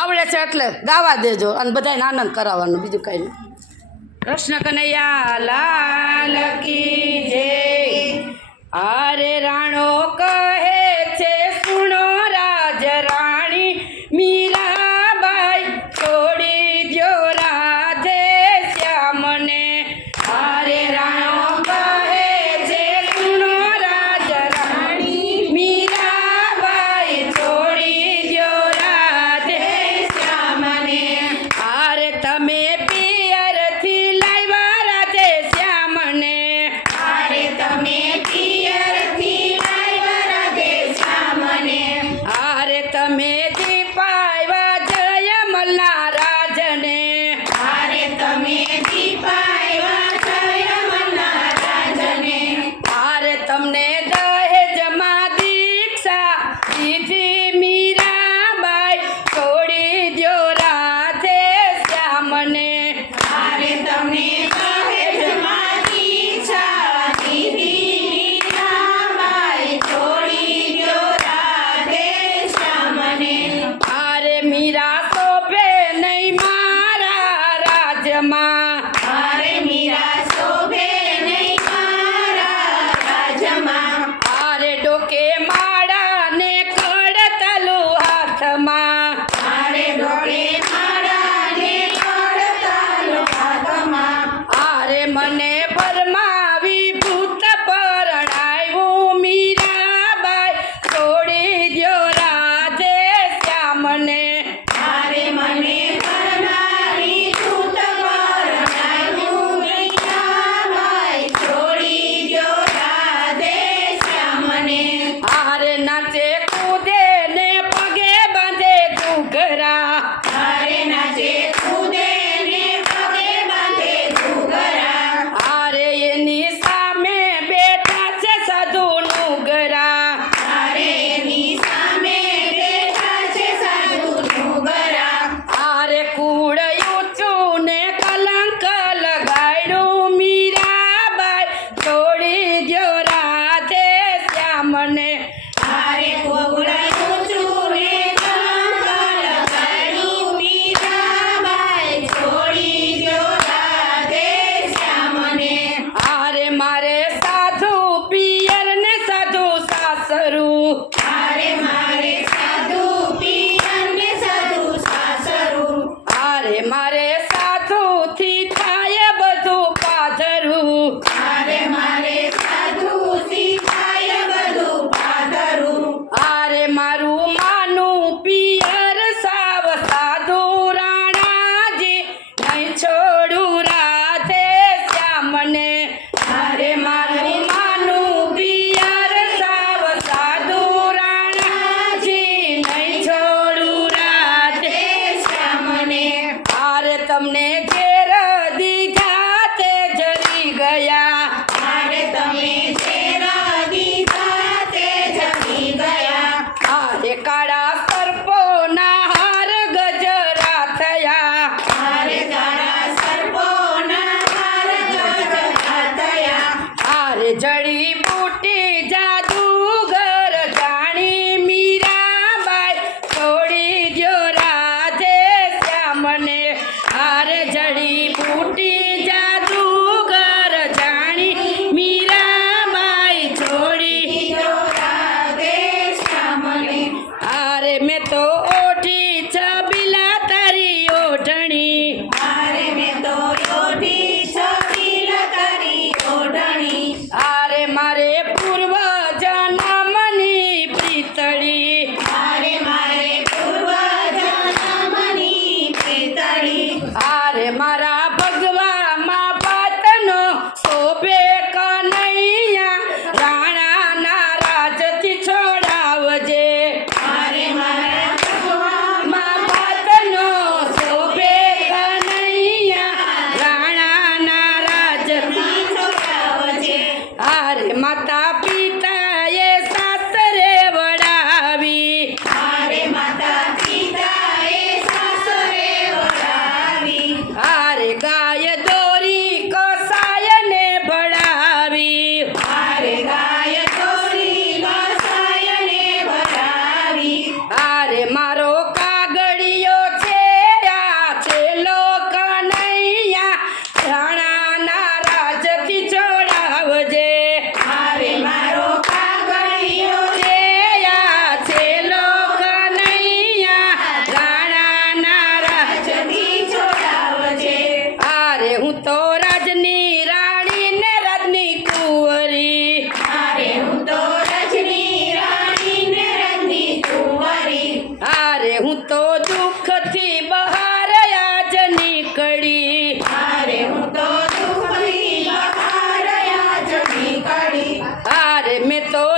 આવડે છે એટલે ગાવા દેજો અને બધાને આનંદ કરાવવાનું, બીજું કંઈ નહીં. કૃષ્ણ કનૈયા, લાલ કી જય. આરે રાણો કહે મારે મારે हमने के meto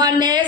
my name.